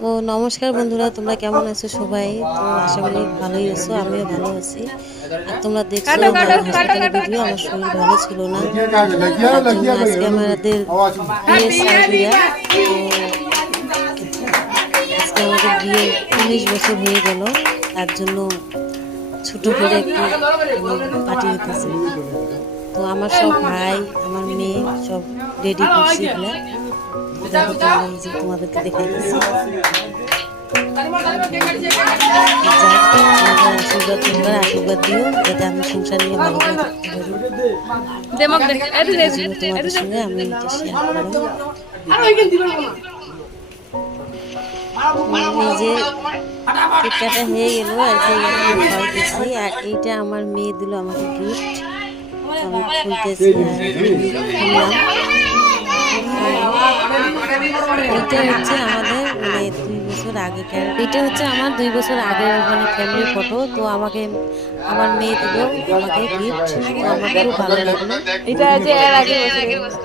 তো নমস্কার বন্ধুরা, তোমরা কেমন আছো সবাই? তো আশা করি ভালোই আছো, আমিও ভালো আছি। আর তোমরা দেখছো আমার হসপিটালের ভিডিও। আমার শরীর ভালো ছিল না, তার জন্য আজকে আমাদের বিয়ে সালগিরা। তো আজকে আমাদের বিয়ে 19 বছর হয়ে গেল, তার জন্য ছোট করে একটু পার্টি হতেছে। তো আমার সব ভাই, আমার মেয়ে সব রেডি করছি এগুলা। দেখো তোমরা, এই যে তোমাদেরকে দেখাইতেছি। আশীর্বাদ তোমরা আশীর্বাদ দিও, যাতে আমি সংসার নিয়ে ভালো করে থাকতে পারি। তোমাদের সঙ্গে আমি এটা শেয়ার করলাম। এই যে কেক কাটা হয়ে গেল আর কি, খাওয়াইতেছি। আর এইটা আমার মেয়ে দিল আমাকে গিফট, আমি খুলতেছি। এইটা হচ্ছে আমাদের মানে 2 বছর আগেকার, এটা হচ্ছে আমার 2 বছর আগের মানে ফ্যামিলি ফটো। তো আমাকে আমার মেয়ে দিল আমাকে গিফট, তো আমার খুব ভালো লাগলো। এটা যে এর আগে বছর